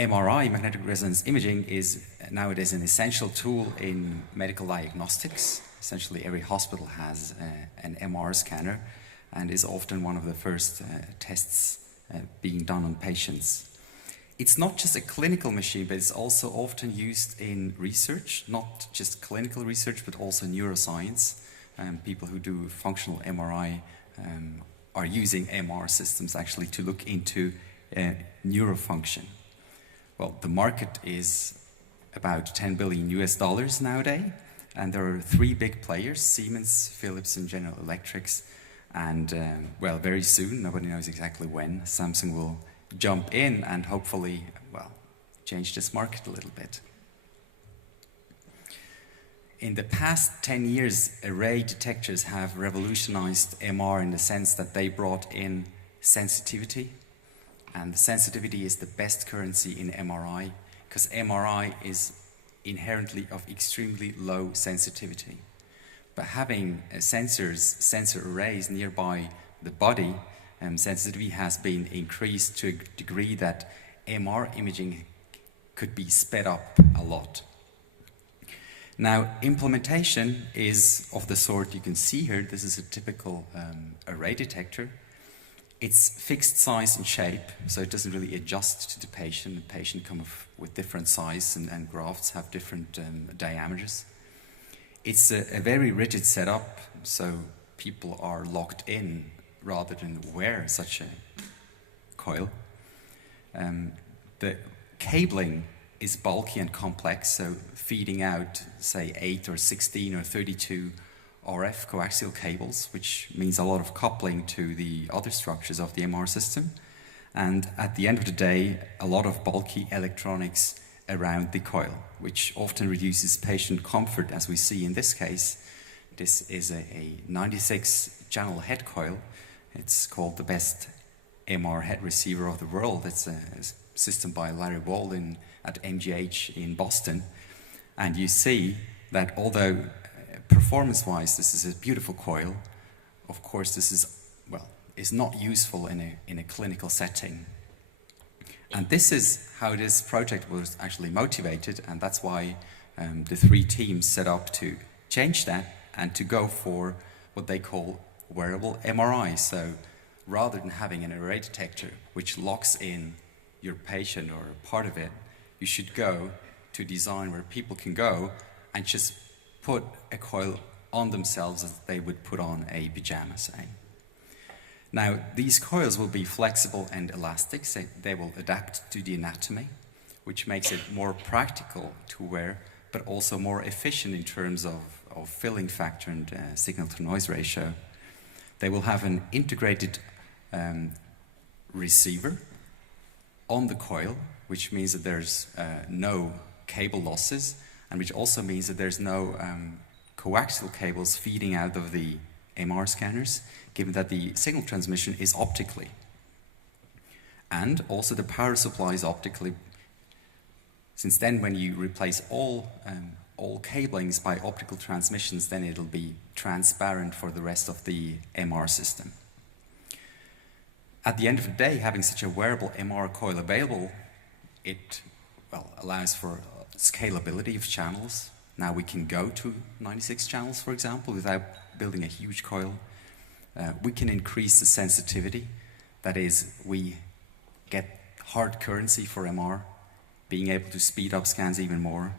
MRI, magnetic resonance imaging, is nowadays an essential tool in medical diagnostics. Essentially, every hospital has an MR scanner and is often one of the first tests being done on patients. It's not just a clinical machine, but it's also often used in research, not just clinical research, but also neuroscience. People who do functional MRI are using MR systems actually to look into neurofunction. Well, the market is about $10 billion nowadays, and there are three big players: Siemens, Philips, and General Electrics. And well, very soon, nobody knows exactly when, Samsung will jump in and hopefully, well, change this market a little bit. In the past 10 years, array detectors have revolutionized MR in the sense that they brought in sensitivity. And the sensitivity is the best currency in MRI, because MRI is inherently of extremely low sensitivity. But having sensor arrays nearby the body, sensitivity has been increased to a degree that MR imaging could be sped up a lot. Now, implementation is of the sort you can see here. This is a typical array detector. It's fixed size and shape, so it doesn't really adjust to the patient. The patient comes with different size and grafts have different diameters. It's a very rigid setup, so people are locked in rather than wear such a coil. The cabling is bulky and complex, so feeding out, say, 8 or 16 or 32 RF coaxial cables, which means a lot of coupling to the other structures of the MR system. And at the end of the day, a lot of bulky electronics around the coil, which often reduces patient comfort, as we see in this case. This is a 96-channel head coil. It's called the best MR head receiver of the world. It's a system by Larry Wall at MGH in Boston. And you see that although performance-wise this is a beautiful coil, of course this is not useful in a clinical setting. And this is how this project was actually motivated, and that's why the three teams set up to change that and to go for what they call wearable MRI. So rather than having an array detector which locks in your patient or part of it, you should go to design where people can go and just put a coil on themselves as they would put on a pajama, say. Now, these coils will be flexible and elastic, so they will adapt to the anatomy, which makes it more practical to wear, but also more efficient in terms of filling factor and signal-to-noise ratio. They will have an integrated receiver on the coil, which means that there's no cable losses, and which also means that there's no coaxial cables feeding out of the MR scanners, given that the signal transmission is optically. And also the power supply is optically, since then when you replace all cablings by optical transmissions, then it'll be transparent for the rest of the MR system. At the end of the day, having such a wearable MR coil available, it allows for scalability of channels. Now we can go to 96 channels, for example, without building a huge coil. We can increase the sensitivity. That is, we get hard currency for MR, being able to speed up scans even more.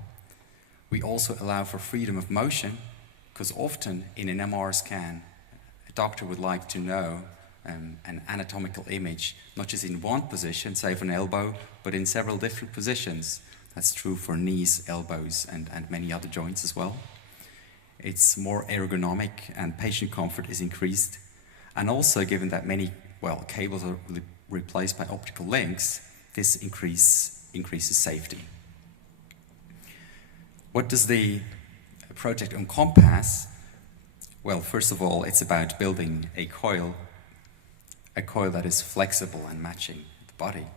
We also allow for freedom of motion, because often in an MR scan, a doctor would like to know an anatomical image, not just in one position, say for an elbow, but in several different positions. That's true for knees, elbows, and many other joints as well. It's more ergonomic and patient comfort is increased. And also, given that many, cables are replaced by optical links, this increases safety. What does the project encompass? Well, first of all, it's about building a coil that is flexible and matching the body.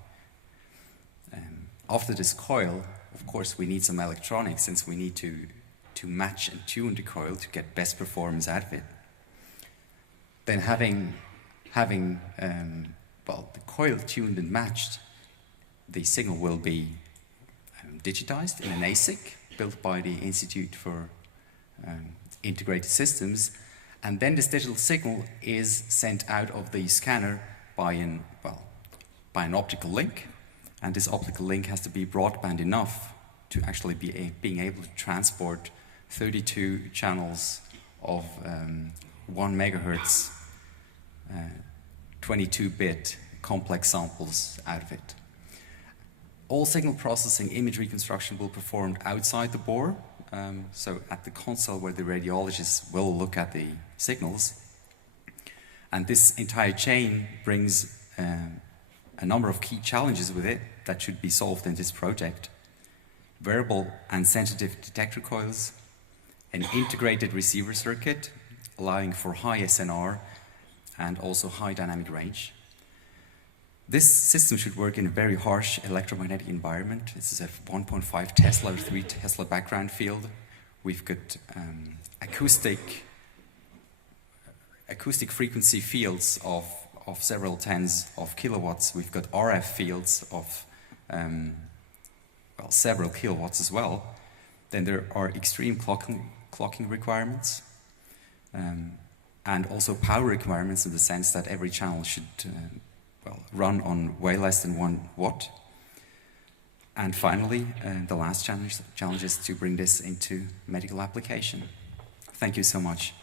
After this coil, of course, we need some electronics, since we need to match and tune the coil to get best performance out of it. Then having the coil tuned and matched, the signal will be digitized in an ASIC built by the Institute for Integrated Systems, and then this digital signal is sent out of the scanner by an optical link, and this optical link has to be broadband enough to actually be being able to transport 32 channels of 1 megahertz 22-bit complex samples out of it. All signal processing image reconstruction will be performed outside the bore, so at the console where the radiologist will look at the signals. And this entire chain brings a number of key challenges with it that should be solved in this project. Variable and sensitive detector coils, an integrated receiver circuit allowing for high SNR and also high dynamic range. This system should work in a very harsh electromagnetic environment. This is a 1.5 Tesla or 3 Tesla background field. We've got acoustic frequency fields of several tens of kilowatts. We've got RF fields of several kilowatts as well. Then there are extreme clocking requirements, and also power requirements in the sense that every channel should run on way less than 1 watt. And finally, the last challenge is to bring this into medical application. Thank you so much.